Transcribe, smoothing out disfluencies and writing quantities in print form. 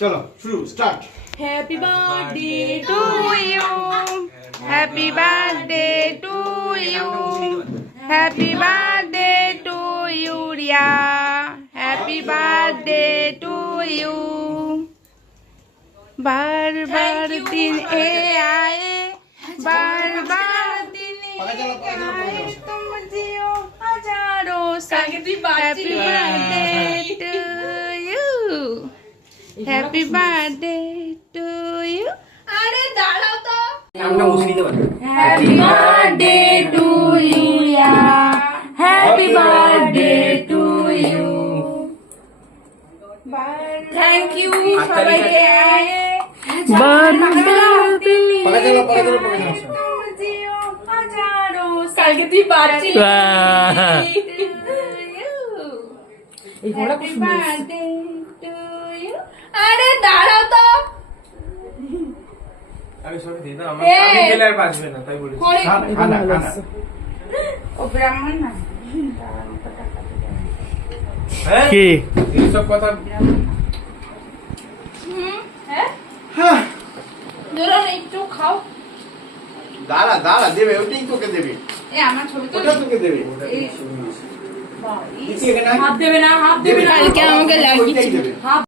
চলো শুরু start. Happy birthday to you. Happy birthday to you. Happy birthday to you, Ria. Happy birthday to you. बार बार दिन ए आए, बार बार दिन ए आए, तुम जियो हजारों साल. Happy birthday to you. Happy birthday to you. अरे दाढ़ा तो. Happy birthday to you, yeah. Happy birthday to you. Thank you. সবাইকে আয়ে. बार बार दिन ए आए, तुम जियो हजारों साल. Happy birthday to you. Happy birthday to you. अरे दाढ़ा तो. আমি সব দিই না আমার আমি গেলে আর বাঁচবে না তাই বলেছি খানা ও ব্রাহ্মণ না হ্যাঁ কি এই সব কথা হ্যাঁ ধরো একটু খাও. দাঁড়া দাঁড়া দেবে, ওটাই তোকে দেবে, এ আমার ছবি তো ওটা তোকে দেবে। এই দিচ্ছি এখানে হাত দেবে না, হাত দেবে না. কালকে আমাকে লাগিয়েছিল.